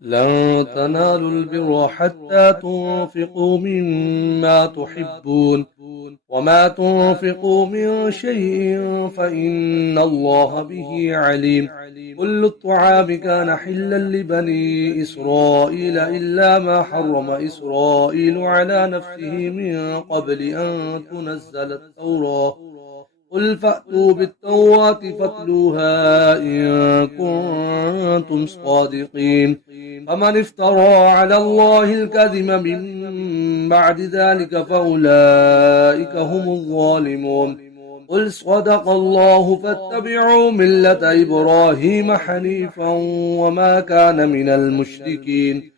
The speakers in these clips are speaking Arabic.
لن تنالوا البر حتى تنفقوا مما تحبون وما تنفقوا من شيء فإن الله به عليم كل الطعام كان حلا لبني إسرائيل إلا ما حرم إسرائيل على نفسه من قبل أن تنزل التوراة قل فأتوا بالتوراة فاتلوها إن كنتم صادقين فمن افترى على الله الكذب من بعد ذلك فأولئك هم الظالمون قل صدق الله فاتبعوا ملة إبراهيم حنيفا وما كان من المشركين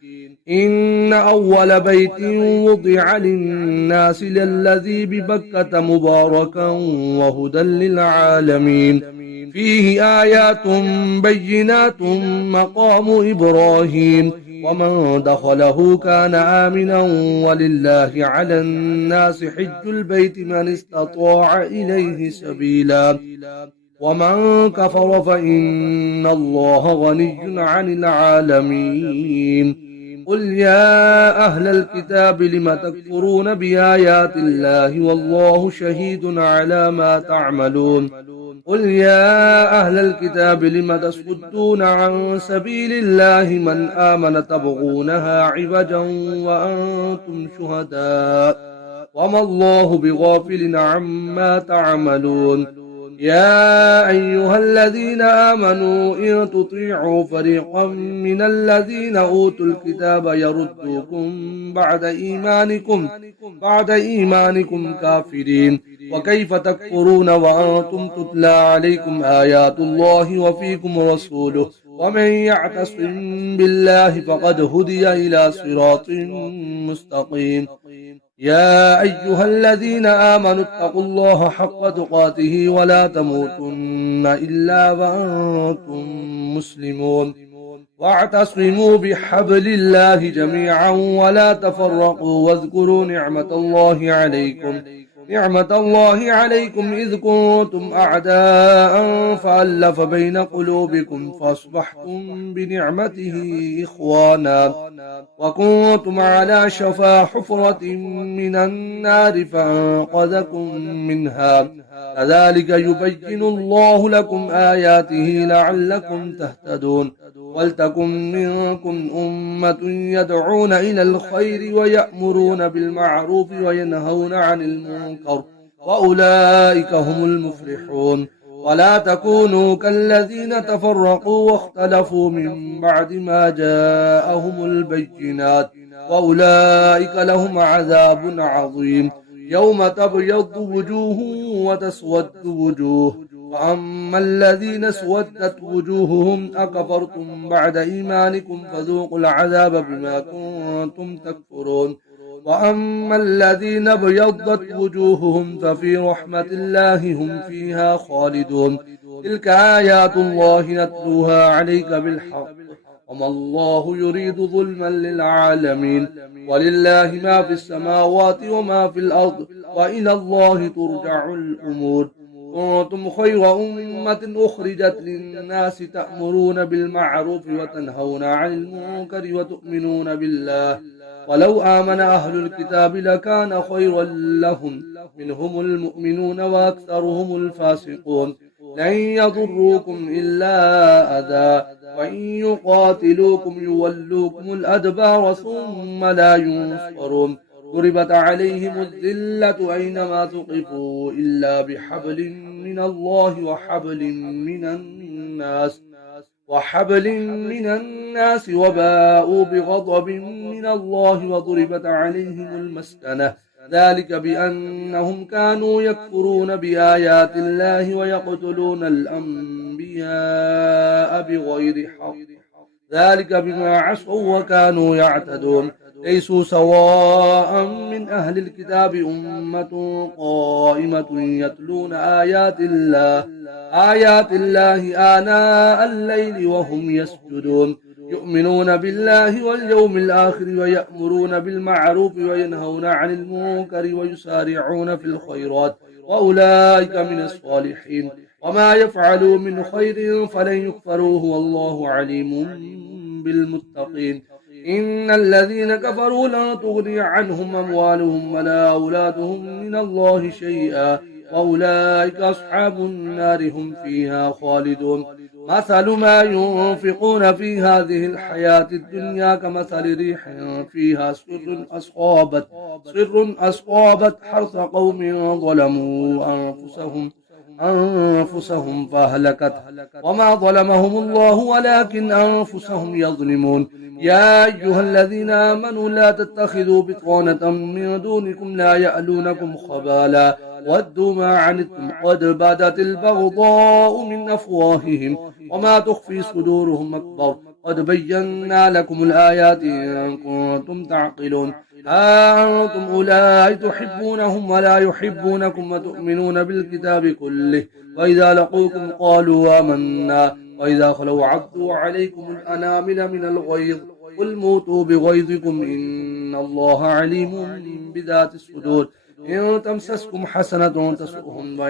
إن أول بيت وضع للناس للذي ببكة مباركا وهدى للعالمين فيه آيات بينات مقام إبراهيم ومن دخله كان آمنا ولله على الناس حج البيت من استطاع إليه سبيلا ومن كفر فإن الله غني عن العالمين قل يا أهل الكتاب لم تكفرون بآيات الله والله شهيد على ما تعملون قل يا أهل الكتاب لم تصدون عن سبيل الله من آمن تبغونها عوجا وأنتم شهداء وما الله بغافل عما تعملون يا أيها الذين آمنوا إن تطيعوا فريقا من الذين أوتوا الكتاب يردوكم بعد إيمانكم كافرين وكيف تكفرون وأنتم تتلى عليكم آيات الله وفيكم رسوله ومن يعتصم بالله فقد هدي إلى صراط مستقيم يا أيها الذين آمنوا اتقوا الله حق تقاته ولا تموتن إلا وأنتم مسلمون واعتصموا بحبل الله جميعا ولا تفرقوا واذكروا نعمة الله عليكم إذ كنتم أعداء فألف بين قلوبكم فأصبحتم بنعمته إخوانا وكنتم على شفا حفرة من النار فأنقذكم منها كذلك يبين الله لكم آياته لعلكم تهتدون ولتكن منكم أمة يدعون إلى الخير ويأمرون بالمعروف وينهون عن المنكر وأولئك هم المفلحون ولا تكونوا كالذين تفرقوا واختلفوا من بعد ما جاءهم البينات وأولئك لهم عذاب عظيم يوم تبيض وجوه وتسود وجوه وأما الذين اسودت وجوههم أكفرتم بعد إيمانكم فذوقوا العذاب بما كنتم تكفرون وأما الذين ابيضت وجوههم ففي رحمة الله هم فيها خالدون تلك آيات الله نتلوها عليك بالحق وما الله يريد ظلما للعالمين ولله ما في السماوات وما في الأرض وإلى الله ترجع الأمور كنتم خير أمة أخرجت للناس تأمرون بالمعروف وتنهون عن المنكر وتؤمنون بالله ولو آمن أهل الكتاب لكان خيرا لهم منهم المؤمنون وأكثرهم الفاسقون لن يضروكم إلا أذى وإن يقاتلوكم يولوكم الأدبار ثم لا ينصرون ضربت عليهم الذلة أينما ثقفوا إلا بحبل من الله وحبل من الناس وباءوا بغضب من الله وضربت عليهم المسكنة ذلك بأنهم كانوا يكفرون بآيات الله ويقتلون الأنبياء بغير حق ذلك بما عصوا وكانوا يعتدون ليسوا سواء من أهل الكتاب أمة قائمة يتلون آيات الله آناء الليل وهم يسجدون يؤمنون بالله واليوم الآخر ويأمرون بالمعروف وينهون عن المنكر ويسارعون في الخيرات وأولئك من الصالحين وما يفعلوا من خير فلن يكفروه والله عليم بالمتقين إن الذين كفروا لن تغني عنهم أموالهم ولا أولادهم من الله شيئا وأولئك أصحاب النار هم فيها خالدون مثل ما ينفقون في هذه الحياة الدنيا كمثل ريح فيها صر أصابت حرث قوم ظلموا أنفسهم فأهلكت وما ظلمهم الله ولكن أنفسهم يظلمون يا أيها الذين آمنوا لا تتخذوا بطانة من دونكم لا يألونكم خبالا ودوا ما عنتم قد بدت البغضاء من أفواههم وما تخفي صدورهم أكبر قد بينا لكم الآيات إن كنتم تعقلون ها أنتم أولئك تحبونهم ولا يحبونكم وتؤمنون بالكتاب كله وإذا لقوكم قالوا آمنا وإذا خلوا عضوا عليكم الأنامل من الغيظ قل موتوا بغيظكم إن الله عليم بذات الصدور إن تمسسكم حسنة تسؤهم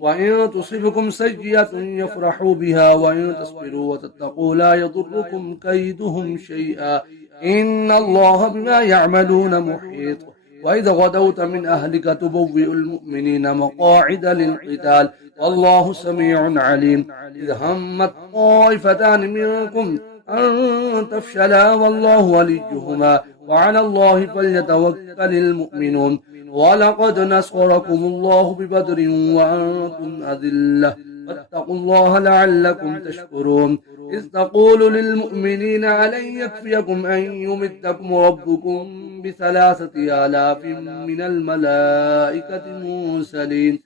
وإن تصبكم سيئة يفرحوا بها وإن تصبروا وتتقوا لا يضركم كيدهم شيئا إن الله بما يعملون محيط وإذا غدوت من أهلك تبوئ المؤمنين مقاعد للقتال والله سميع عليم إذ همت طائفتان منكم أن تفشلا والله وليهما وعلى الله فليتوكل المؤمنون ولقد نصركم الله ببدر وأنتم أذلة فاتقوا الله لعلكم تشكرون إذ تقول للمؤمنين ألن يكفيكم أن يمدكم ربكم ب3,000 من الملائكة منزلين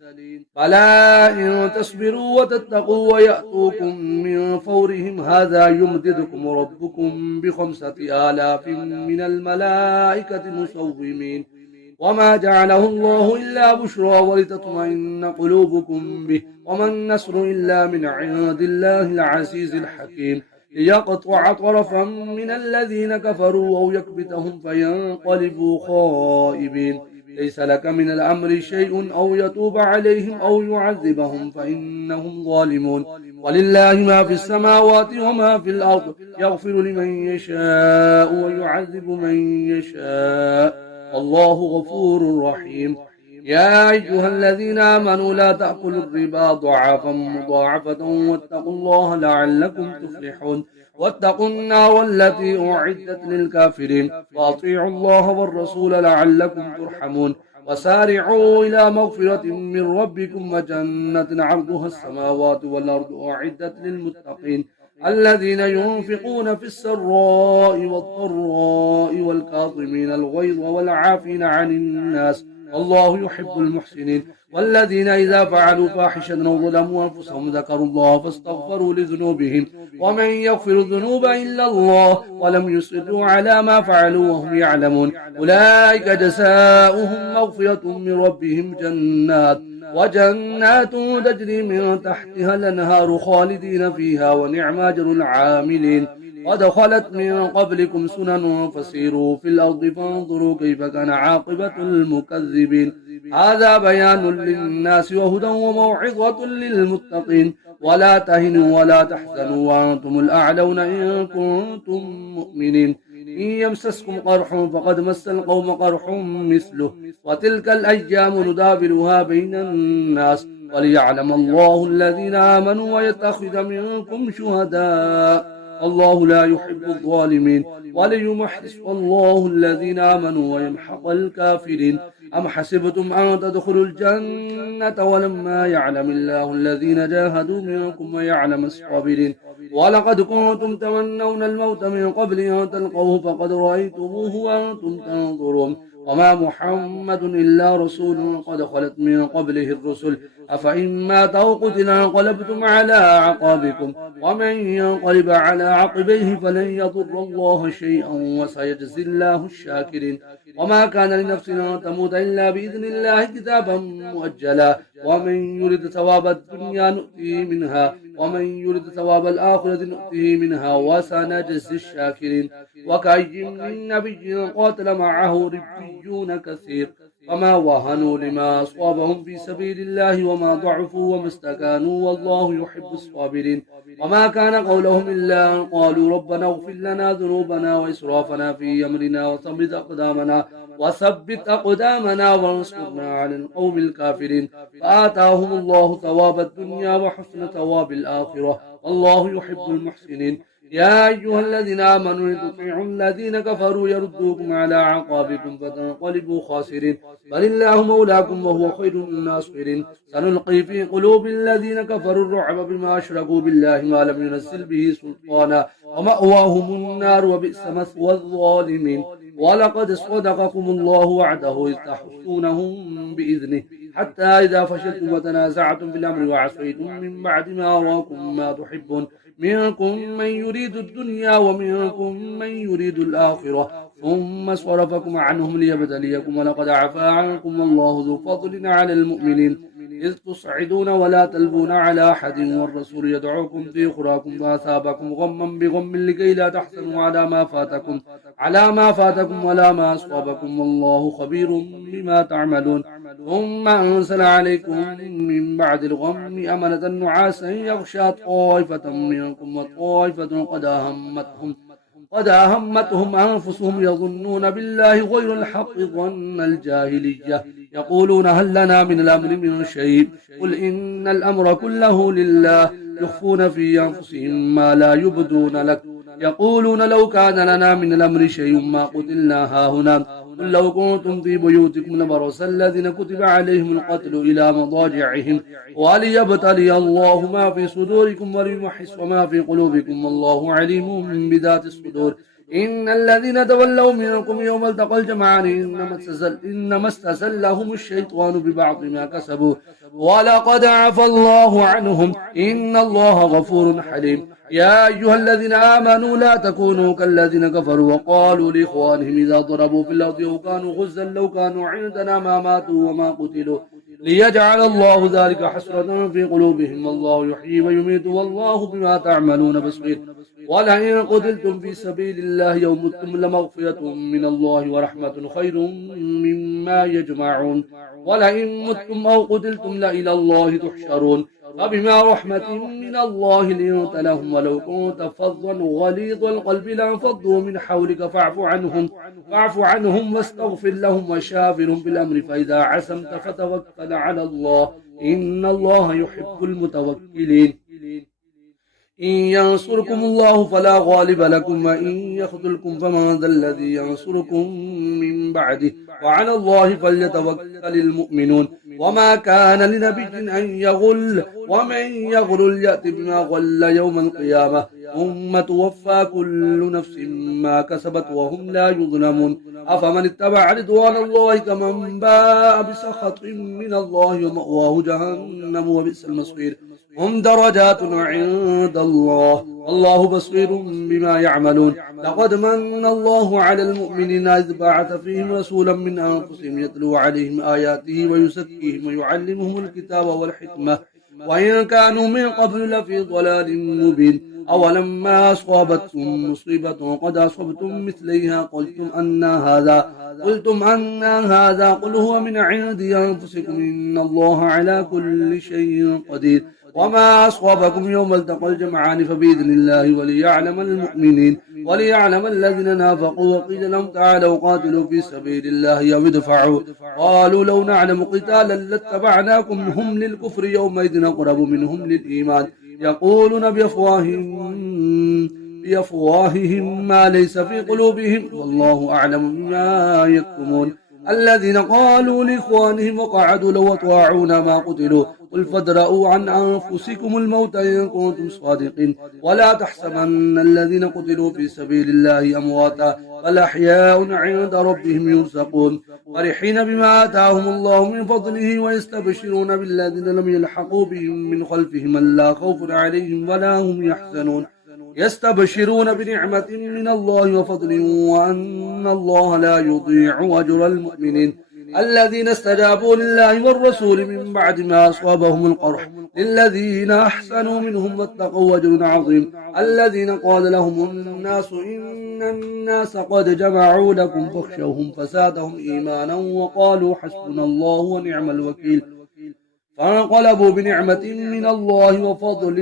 فلا إن تصبروا وتتقوا ويأتوكم من فورهم هذا يمددكم ربكم ب5,000 من الملائكة مسومين وما جعله الله إلا بشرى ولتطمئن قلوبكم به وما النصر إلا من عند الله العزيز الحكيم ليقطع طرفا من الذين كفروا أو يكبتهم فينقلبوا خائبين ليس لك من الأمر شيء أو يتوب عليهم أو يعذبهم فإنهم ظالمون ولله ما في السماوات وما في الأرض يغفر لمن يشاء ويعذب من يشاء والله غفور رحيم يا أيها الذين آمنوا لا تأكلوا الربا ضعافا مضاعفة واتقوا الله لعلكم تفلحون واتقوا النار التي أعدت للكافرين وأطيعوا الله والرسول لعلكم ترحمون وسارعوا إلى مغفرة من ربكم وجنة عرضها السماوات والأرض أعدت للمتقين الذين ينفقون في السراء والضراء والكاظمين الغيظ والعافين عن الناس والله يحب المحسنين والذين إذا فعلوا فاحشة أو ظلموا أنفسهم ذكروا الله فاستغفروا لذنوبهم ومن يغفر الذنوب إلا الله ولم يصروا على ما فعلوا وهم يعلمون أولئك جزاؤهم مغفرة من ربهم وجنات تجري من تحتها الأنهار خالدين فيها ونعم أجر العاملين قد خلت من قبلكم سنن فسيروا في الأرض فانظروا كيف كان عاقبة المكذبين هذا بيان للناس وهدى وموعظة للمتقين ولا تهنوا ولا تحزنوا وأنتم الأعلون إن كنتم مؤمنين إن يمسسكم قرح فقد مس القوم قرح مثله وتلك الأيام ندابلها بين الناس وليعلم الله الذين آمنوا ويتخذ منكم شهداء الله لا يحب الظالمين وليمحص الله الذين آمنوا ويمحق الكافرين أم حسبتم أن تدخلوا الجنة ولما يعلم الله الذين جاهدوا منكم ويعلم الصابرين ولقد كنتم تمنون الموت من قبل أن تلقوه فقد رأيتموه وأنتم تنظرون وما محمد إلا رسول قد خلت من قبله الرسل أفإن مات أو قتل انقلبتم على أعقابكم ومن ينقلب على عقبيه فلن يضر الله شيئا وسيجزي الله الشاكرين وما كان لنفس أن تموت إلا بإذن الله كتابا مؤجلا ومن يرد ثواب الدنيا نؤتيه منها ومن يرد ثواب الآخرة نؤتيه منها وسنجزي الشاكرين وكأي من نبي قاتل معه ربيون كثير وما وهنوا لما أصابهم في سبيل الله وما ضعفوا وما استكانوا والله يحب الصابرين وما كان قولهم إلا أن قالوا ربنا اغفر لنا ذنوبنا وإسرافنا في أمرنا وثبت أقدامنا وانصرنا على القوم الكافرين فآتاهم الله ثواب الدنيا وحسن ثواب الآخرة والله يحب المحسنين يا أيها الذين آمنوا إن تطيعوا الذين كفروا يردوكم على أعقابكم فتنقلبوا خاسرين بل الله مولاكم وهو خير الناصرين سنلقي في قلوب الذين كفروا الرعب بما أشركوا بالله ما لم ينزل به سلطانا ومأواهم النار وبئس مثوى الظالمين ولقد صدقكم الله وعده إذ تحسونهم بإذنه حتى إذا فشلتم وتنازعتم في الأمر وعصيتم من بعد ما أراكم ما تحبون منكم من يريد الدنيا ومنكم من يريد الآخرة ثم صرفكم عنهم ليبتليكم ولقد عفا عنكم والله ذو فضل على المؤمنين إذ تصعدون ولا تلبون على أحد والرسول يدعوكم في أخراكم فأثابكم غما بغم لكي لا تحزنوا على ما فاتكم ولا ما أصابكم والله خبير بما تعملون ثم أنزل عليكم من بعد الغم أمنة نعاسا يغشى طائفة منكم وطائفة قد أهمتهم أنفسهم يظنون بالله غير الحق ظن الجاهلية يقولون هل لنا من الأمر من شيء قل إن الأمر كله لله يخفون في أنفسهم ما لا يبدون لك يقولون لو كان لنا من الأمر شيء ما قتلنا هاهنا قل لو كنتم في بيوتكم لبرز الذين كتب عليهم القتل إلى مضاجعهم وليبتلي الله ما في صدوركم وليمحص وما في قلوبكم والله عليم بذات الصدور إن الذين تولوا منكم يوم التقى الجمعان إنما استزلهم الشيطان ببعض ما كسبوا ولقد عفى الله عنهم إن الله غفور حليم يا أيها الذين آمنوا لا تكونوا كالذين كفروا وقالوا لإخوانهم إذا ضربوا في الأرض أو كانوا غزا لو كانوا عندنا ما ماتوا وما قتلوا ليجعل الله ذلك حسرة في قلوبهم والله يحيي ويميت والله بما تعملون بصير ولئن قتلتم في سبيل الله يوم متم لمغفرة من الله ورحمة خير مما يجمعون ولئن متم أو قتلتم لإلى الله تحشرون فبما رحمة من الله لنت لهم ولو كنت فظا غليظ القلب لانفضوا من حولك فاعف عنهم واستغفر لهم وشاورهم بالأمر فإذا عزمت فتوكل على الله إن الله يحب المتوكلين إن ينصركم الله فلا غالب لكم وإن يخذلكم فمن ذا الذي ينصركم من بعده وعلى الله فليتوكل المؤمنون وما كان لنبي أن يغل ومن يغل يأت بما غل يوم القيامة ثم توفى كل نفس ما كسبت وهم لا يظلمون أفمن اتبع رضوان الله كمن باء بسخط من الله ومأواه جهنم وبئس المصير هم درجات عند الله والله بصير بما يعملون لقد من الله على المؤمنين إذ بعث فيهم رسولا من أنفسهم يتلو عليهم آياته ويزكيهم ويعلمهم الكتاب والحكمة وإن كانوا من قبل لفي ضلال مبين أولما أصابتكم مصيبة قد أصبتم مثليها قلتم أن هذا قل هو من عند أنفسكم إن الله على كل شيء قدير وما أصابكم يوم التقى الجمعان فبإذن الله وليعلم المؤمنين وليعلم الذين نافقوا وقيل لهم تعالوا قاتلوا في سبيل الله أو ادفعوا قالوا لو نعلم قتالا لاتبعناكم هم للكفر يومئذ أقرب منهم للإيمان يقولون بأفواههم ما ليس في قلوبهم والله أعلم بما يكتمون الذين قالوا لإخوانهم وقعدوا لو أطاعونا ما قتلوا قل فادرءوا عن أنفسكم الموت إن كنتم صادقين ولا تحسبن الذين قتلوا في سبيل الله أمواتا بل أحياء عند ربهم يرزقون فرحين بما آتاهم الله من فضله ويستبشرون بالذين لم يلحقوا بهم من خلفهم ألا خوف عليهم ولا هم يحزنون يستبشرون بنعمة من الله وفضل وأن الله لا يضيع أجر المؤمنين الذين استجابوا لله والرسول من بعد ما أصابهم القرح للذين أحسنوا منهم واتقوا أجر عظيم. الذين قال لهم الناس إن الناس قد جمعوا لكم فاخشوهم فزادهم إيمانا وقالوا حسبنا الله ونعم الوكيل. فانقلبوا بنعمة من الله وفضل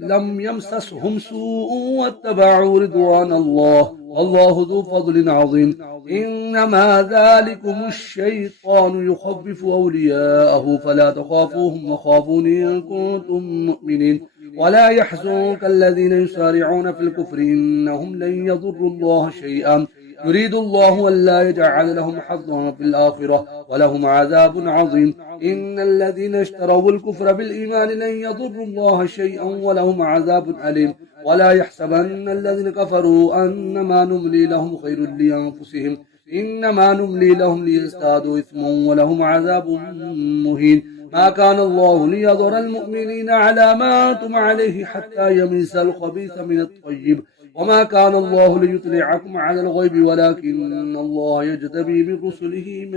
لم يمسسهم سوء واتبعوا رضوان الله والله ذو فضل عظيم. إنما ذلكم الشيطان يخوف أولياءه فلا تخافوهم وخافون إن كنتم مؤمنين. ولا يحزنك الذين يسارعون في الكفر إنهم لن يضروا الله شيئا يريد الله ألا يجعل لهم حظا في الآخرة ولهم عذاب عظيم. إن الذين اشتروا الكفر بالإيمان لن يضروا الله شيئا ولهم عذاب أليم. ولا يحسبن الذين كفروا أنما نملي لهم خير لأنفسهم إنما نملي لهم ليزدادوا إثما ولهم عذاب مهين. ما كان الله ليضر المؤمنين على ما أنتم عليه حتى يميز الخبيث من الطيب وما كان الله ليطلعكم على الغيب ولكن الله يجتبي من رسله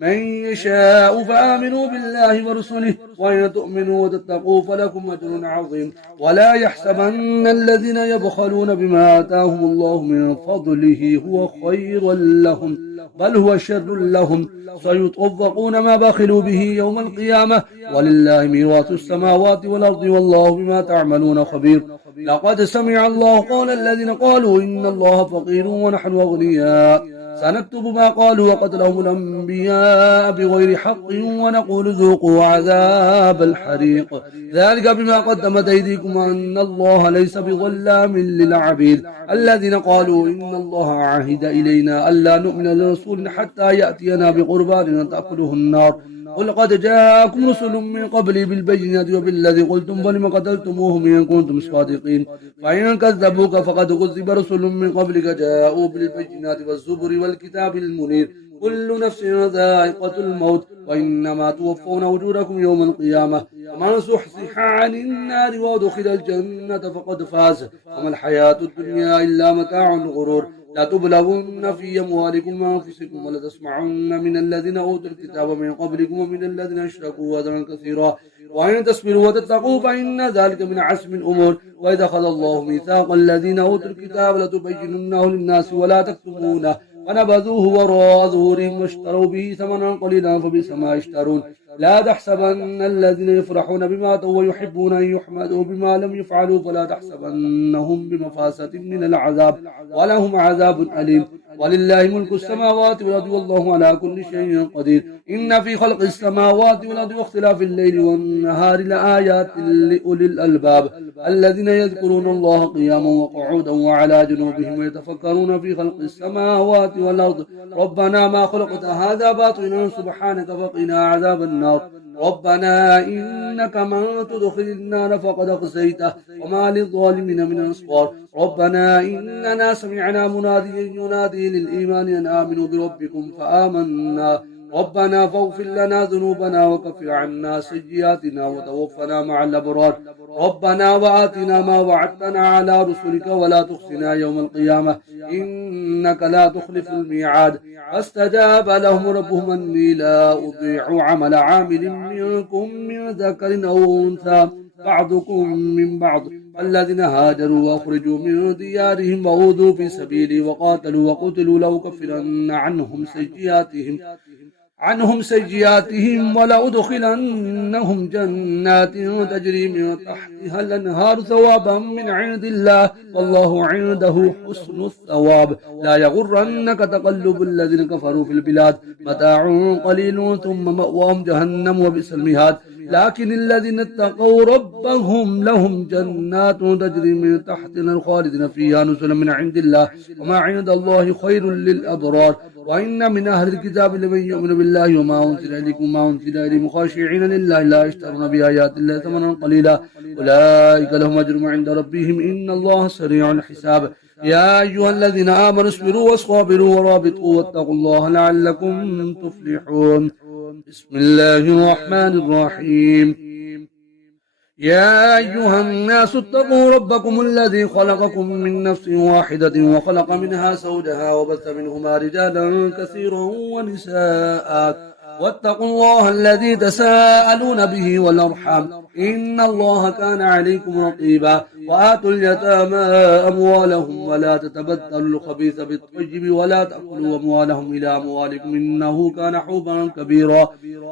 من يشاء فآمنوا بالله ورسله وإن تؤمنوا وتتقوا فلكم أجر عظيم. ولا يحسبن الذين يبخلون بما آتاهم الله من فضله هو خير لهم بل هو شر لهم سيطوقون ما بخلوا به يوم القيامة ولله ميراث السماوات والأرض والله بما تعملون خبير. لقد سمع الله قول الذين قالوا إن الله فقير ونحن أغنياء سنكتب ما قالوا وقتلهم الأنبياء بغير حق ونقول ذوقوا عذاب الحريق ذلك بما قدمت أيديكم أن الله ليس بظلام للعبيد. الذين قالوا إن الله عهد إلينا ألا نؤمن لرسول حتى يأتينا بقربان تأكله النار قل قد جاءكم رسل من قبلي بالبينات وبالذي قلتم فلم قتلتموهم إن كنتم صادقين. فإن كذبوك فقد كذب رسل من قبلك جاءوا بالبينات والزبر والكتاب المنير كل نفس ذائقة الموت وإنما توفون أجوركم يوم القيامة ومن زحزح عن النار وادخل الجنة فقد فاز وما الحياة الدنيا إلا متاع الغرور. لا تبلغن في أموالكم وأنفسكم ولتسمعن من الذين أوتوا الكتاب من قبلكم ومن الذين أشركوا أذى كثيرا وإن تصبروا وتتقوا فإن ذلك من عزم الأمور. وإذا أخذ الله ميثاق الذين أوتوا الكتاب لتبيننه للناس ولا تكتمونه فنبذوه وراء ظهورهم واشتروا به ثمنا قليلا فبئس ما يشترون. لا تحسبن الذين يفرحون بما أتوا ويحبون أن يحمدوا بما لم يفعلوا فلا تحسبنهم بمفازة من العذاب ولهم عذاب أليم. ولله ملك السماوات والأرض والله على كل شيء قدير. إن في خلق السماوات والأرض واختلاف الليل والنهار لآيات لأولي الألباب الذين يذكرون الله قياما وقعودا وعلى جنوبهم ويتفكرون في خلق السماوات والأرض ربنا ما خلقت هذا باطلا سبحانك فقنا عذاب النار. ربنا إنك من تدخل النار فقد أخزيته وما للظالمين من أنصار. ربنا إننا سمعنا مناديا ينادي للإيمان أن آمنوا بربكم فآمنا ربنا فاغفر لنا ذنوبنا وكفر عنا سيئاتنا وتوفنا مع الأبرار. ربنا وآتنا ما وعدتنا على رسلك ولا تخزنا يوم القيامة إنك لا تخلف الميعاد. فاستجاب لهم ربهم أني لا أضيع عمل عامل منكم من ذكر أو أنثى بعضكم من بعض. الذين هاجروا وأخرجوا من ديارهم وأوذوا في سبيلي وقاتلوا وقتلوا لأكفرن عنهم سيئاتهم ولأدخلنهم جنات تجري من تحتها الأنهار ثوابا من عند الله والله عنده حسن الثواب. لا يغرنك تقلب الذين كفروا في البلاد متاع قليل ثم مأواهم جهنم وبئس المهاد. لكن الذين اتقوا ربهم لهم جنات تجري من تحتها خالدين فيها نزلا من عند الله وما عند الله خير للأبرار. وإن من أهل الكتاب لمن يؤمن بالله وما أنزل إليكم وما أنزل إليهم خاشعين لله لا يشترون بآيات الله ثمنا قليلا أولئك لهم أجر عند ربهم إن الله سريع الحساب. يا أيها الذين آمنوا اصبروا واصبروا ورابطوا واتقوا الله لعلكم تفلحون. بسم الله الرحمن الرحيم. يا أيها الناس اتقوا ربكم الذي خلقكم من نفس واحدة وخلق منها زوجها وبث منهما رجالا كثيرا ونساء واتقوا الله الذي تساءلون به والأرحام إن الله كان عليكم رقيبا وآتوا اليتامى أموالهم ولا تتبدلوا الخبيث بالطيب ولا تأكلوا أموالهم إلى أموالكم إنه كان حوبا كبيرا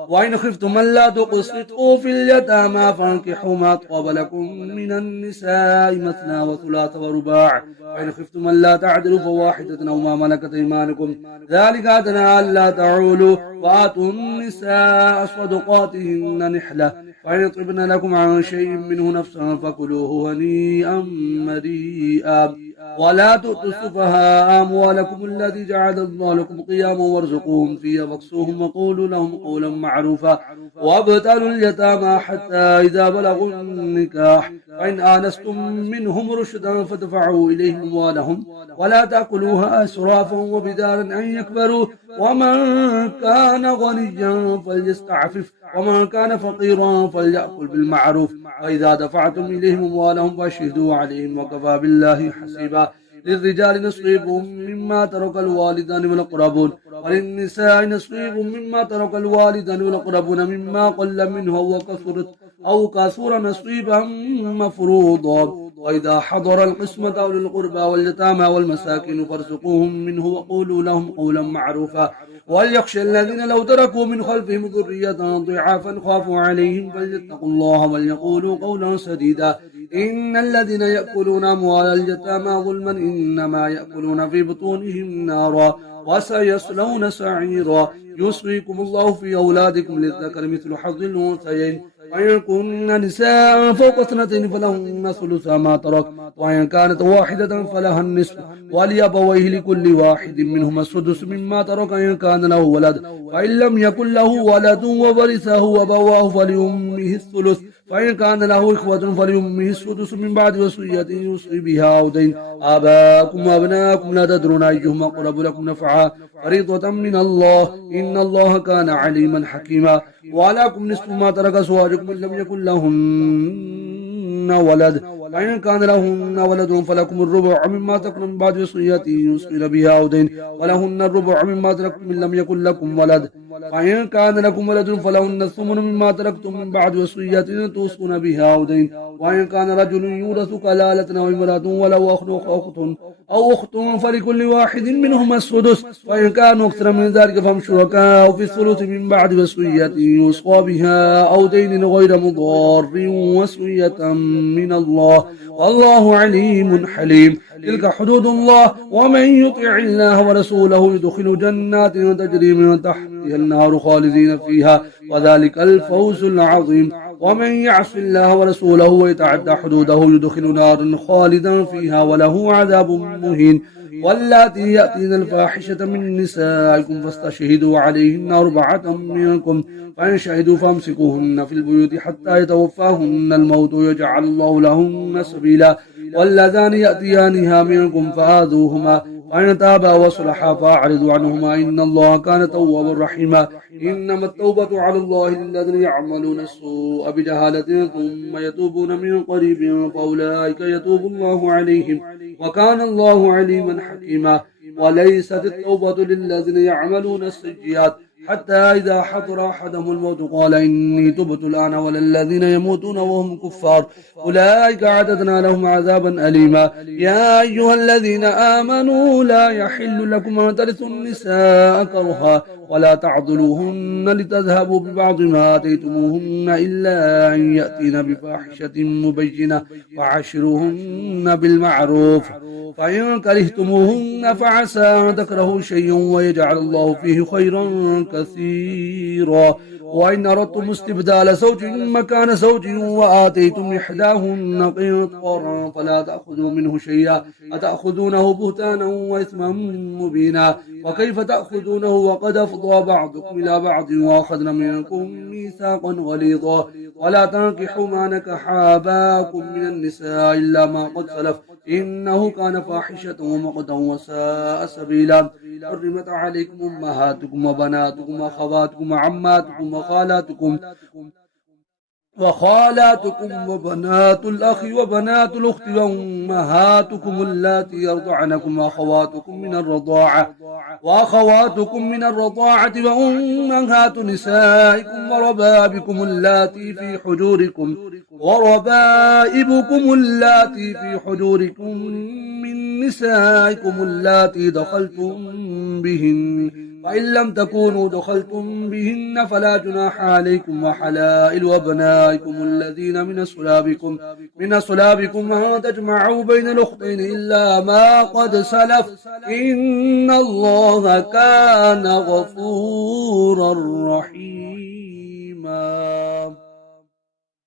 وإن خفتم ألا تقسطوا في اليتامى فانكحوا ما طاب لكم من النساء مثنى وثلاث ورباع وإن خفتم ألا تعدلوا فواحدة أو ما ملكت أيمانكم ذلك أدنى ألا تعولوا وآتوا النساء صدقاتهن نحلة فإن طبن لكم عن شيء منه نفسا فكلوه هنيئا مريئا ولا تؤتوا السفهاء أموالكم الذي جعل الله لكم قياما وارزقوهم فيه واكسوهم وقولوا لهم قولا معروفا وابتلوا اليتامى حتى إذا بلغوا النكاح فإن آنستم منهم رشدا فدفعوا إليهم أموالهم ولا تأكلوها إسرافا وبدارا أن يكبروا ومن كان غنيا فليستعفف ومن كان فقيرا فليأكل بالمعروف وإذا دفعتم إليهم أموالهم فاشهدوا عليهم وكفى بالله حسيبا للرجال نصيب مما ترك الوالدان والأقربون وللنساء نصيب مما ترك الوالدان والأقربون مما قل منه أو كثر نصيبا مفروضا وإذا حضر القسمة أولي القربى واليتامى والمساكين فارزقوهم منه وقولوا لهم قولا معروفا وليخشى الذين لو تركوا من خلفهم ذرية ضعافا خافوا عليهم فليتقوا الله وليقولوا قولا سديدا إن الذين يأكلون أموال اليتامى ظلما إنما يأكلون في بطونهم نارا وسيصلون سعيرا يوصيكم الله في أولادكم للذكر مثل حظ الأنثيين وإن كن نساء فوق اثنتين فلهن ثلث ما ترك وإن كانت واحدة فلها النصف ولأبويه لكل واحد منهما السدس مما ترك إن كان له ولد فإن لم يكن له ولد وورثه أبواه فلأمه الثلث فإن كان له إخوة فلأمه السدس من بعد وصية يوصي بها أو دين آباءكم وأبناءكم لا تدرون أيهما أقرب لكم نفعا فريضة من الله إن الله كان عليما حكيما ولكم نصف ما ترك أزواجكم إن لم يكن لهن ولد فإن كان لهن ولد فلكم الربع مما تركن من بعد وصية يوصين بها أو دين ولهن الربع مما تركتم إن لم يكن لكم ولد فإن كان لكم ولد فلهن الثمن مما تركتم من بعد وصية توصون بها أو دين وإن كان رجل يورث كلالة أو امرأة ولو أخت فلكل واحد منهما السدس فإن كانوا أكثر من ذلك فهم شركاء في الثلث من بعد وصية يوصى بها أو دين غير مضار وصية من الله والله عليم حليم تلك حدود الله ومن يطع الله ورسوله يدخل جنات تجري من تحتها النار خالدين فيها وذلك الفوز العظيم ومن يعص الله ورسوله ويتعدى حدوده يدخل نارا خالدا فيها وله عذاب مهين واللاتي يأتين الفاحشة من نسائكم فاستشهدوا عليهن 4 منكم فإن شهدوا فامسكوهن في البيوت حتى يتوفاهن الموت يجعل الله لهن سبيلا واللذان يأتيانها منكم فآذوهما فإن تابا وصلحا فأعرضوا عنهما إن الله كان توابا رحيما إنما التوبة على الله للذين يعملون السوء بجهالة ثم يتوبون من قريب فأولئك يتوب الله عليهم وكان الله عليما حكيما وليست التوبة للذين يعملون السيئات حتى إذا حضر أحدهم الموت قال إني تبت الآن ولا الذين يموتون وهم كفار أولئك أعددنا لهم عذابا أليما يا أيها الذين آمنوا لا يحل لكم أن ترثوا النساء كرها ولا تعضلوهن لتذهبوا ببعض ما آتيتموهن إلا أن يأتين بفاحشة مبينة وعاشروهن بالمعروف فإن كرهتموهن فعسى أن تكرهوا شيئا ويجعل الله فيه خيرا كثيرا وإن أردتم استبدال زوج مكان زوج وآتيتم إحداهن قنطارا فلا تأخذوا منه شيئا أتأخذونه بهتانا وإثما مبينا وكيف تأخذونه وقد أفضى بعضكم إلى بعض وأخذن منكم ميثاقا غليظا ولا تنكحوا ما نكح آباءكم من النساء إلا ما قد سلف إنه كان فاحشة ومقتا وساء سبيلا حرمت عليكم أمهاتكم وبناتكم وأخواتكم وعماتكم وخالاتكم وخالاتكم وبنات الأخ وبنات الأخت وأمهاتكم اللاتي يرضعنكم وأخواتكم من الرضاعة وأمهات نسائكم وربائبكم اللاتي في حجوركم من نسائكم اللاتي دخلتم بهن فإن لم تكونوا دخلتم بهن فلا جناح عليكم وحلائل أبنائكم الذين من أصلابكم أن تجمعوا بين الأختين إلا ما قد سلف إن الله كان غفورا رحيما.